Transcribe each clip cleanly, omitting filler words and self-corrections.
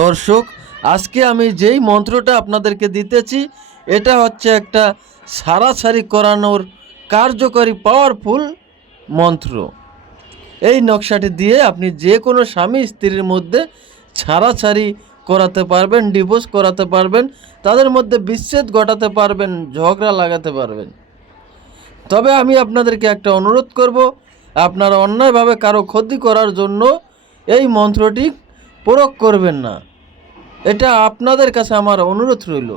দর্শক, আজকে আমি যেই মন্ত্রটা আপনাদেরকে দিতেছি এটা হচ্ছে একটা সারাসারি করানোর কার্যকরী পাওয়ারফুল মন্ত্র। এই নকশাটি দিয়ে আপনি যে কোনো স্বামী স্ত্রীর মধ্যে ছাড়াছাড়ি করাতে পারবেন, ডিভোর্স করাতে পারবেন, তাদের মধ্যে বিচ্ছেদ ঘটাতে পারবেন, ঝগড়া লাগাতে পারবেন। তবে আমি আপনাদেরকে একটা অনুরোধ করব, আপনারা অন্যায়ভাবে কারো ক্ষতি করার জন্য এই মন্ত্রটি প্রয়োগ করবেন না। এটা আপনাদের কাছে আমার অনুরোধ রইল।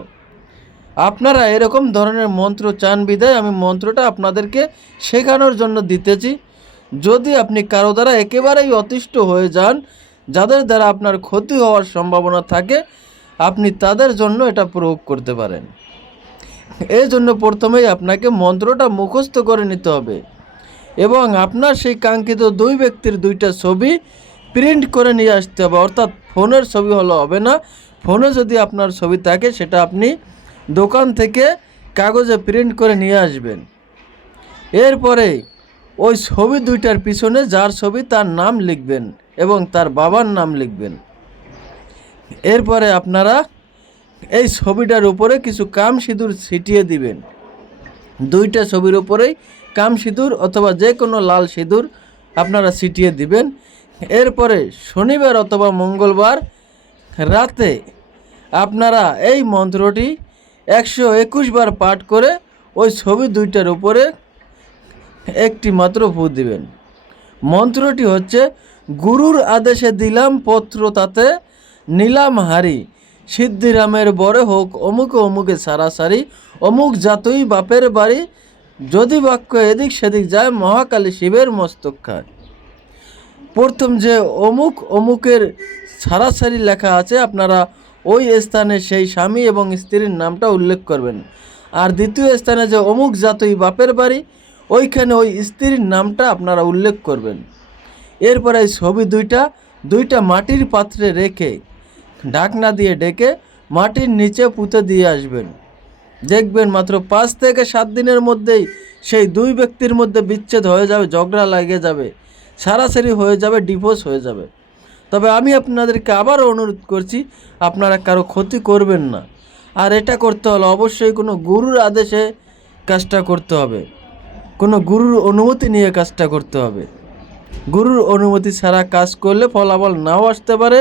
আপনারা এরকম ধরনের মন্ত্র চান বিধায় আমি মন্ত্রটা আপনাদেরকে শেখানোর জন্য দিতেছি। যদি আপনি কারো দ্বারা একেবারেই অতিষ্ঠ হয়ে যান, যাদের দ্বারা আপনার ক্ষতি হওয়ার সম্ভাবনা থাকে, আপনি তাদের জন্য এটা প্রয়োগ করতে পারেন। এই জন্য প্রথমেই আপনাকে মন্ত্রটা মুখস্থ করে নিতে হবে এবং আপনার সেই কাঙ্ক্ষিত দুই ব্যক্তির দুইটা ছবি প্রিন্ট করে নিয়ে আসতে হবে। অর্থাৎ ফোনের ছবি হলে হবে না, ফোনে যদি আপনার ছবি থাকে সেটা আপনি দোকান থেকে কাগজে প্রিন্ট করে নিয়ে আসবেন। এরপরে ওই ছবি দুইটার পিছনে যার ছবি তার নাম লিখবেন এবং তার বাবার নাম লিখবেন। এরপরে আপনারা এই ছবিটার উপরে কিছু কাম সিঁদুর ছিটিয়ে দিবেন। দুইটা ছবির উপরেই কাম সিঁদুর অথবা যে কোনো লাল সিঁদুর আপনারা ছিটিয়ে দিবেন। এরপরে শনিবার অথবা মঙ্গলবার রাতে আপনারা এই মন্ত্রটি 121 বার পাঠ করে ওই ছবি দুইটার উপরে একটি মাত্র ফু দিবেন। মন্ত্রটি হচ্ছে, গুরুর আদেশে দিলাম পত্র তাতে নিলাম হারি, সিদ্ধিরামের বরে হোক অমুকে অমুকে সারাসারি, অমুক জাতই বাপের বাড়ি, যদি বাক্য এদিক সেদিক যায় মহাকালী শিবের মস্তক খায়। প্রথম যে অমুক অমুকের সারাসারি লেখা আছে আপনারা ওই স্থানে সেই স্বামী এবং স্ত্রীর নামটা উল্লেখ করবেন। আর দ্বিতীয় স্থানে যে অমুক জাতই বাপের বাড়ি, ওইখানে ওই স্ত্রীর নামটা আপনারা উল্লেখ করবেন। এরপরে এই ছবি দুইটা মাটির পাত্রে রেখে ঢাকনা দিয়ে ডেকে মাটির নিচে পুঁতে দিয়ে আসবেন। দেখবেন মাত্র 5 থেকে 7 দিনের মধ্যেই সেই দুই ব্যক্তির মধ্যে বিচ্ছেদ হয়ে যাবে, ঝগড়া লাগে যাবে, সারাসারি হয়ে যাবে, ডিভোর্স হয়ে যাবে। তবে আমি আপনাদেরকে আবারও অনুরোধ করছি, আপনারা কারো ক্ষতি করবেন না। আর এটা করতে হলে অবশ্যই কোনো গুরুর আদেশে কাজটা করতে হবে, কোনো গুরুর অনুমতি নিয়ে কাজটা করতে হবে। গুরুর অনুমতি ছাড়া কাজ করলে ফলাফল নাও আসতে পারে,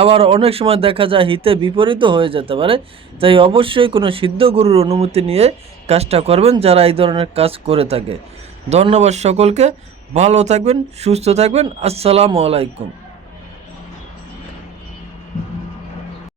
আবার অনেক সময় দেখা যায় হিতে বিপরীতও হয়ে যেতে পারে। তাই অবশ্যই কোনো সিদ্ধ গুরুর অনুমতি নিয়ে কাজটা করবেন যারা এই ধরনের কাজ করে থাকে। ধন্যবাদ সকলকে, ভালো থাকবেন, সুস্থ থাকবেন। আসসালামু আলাইকুম।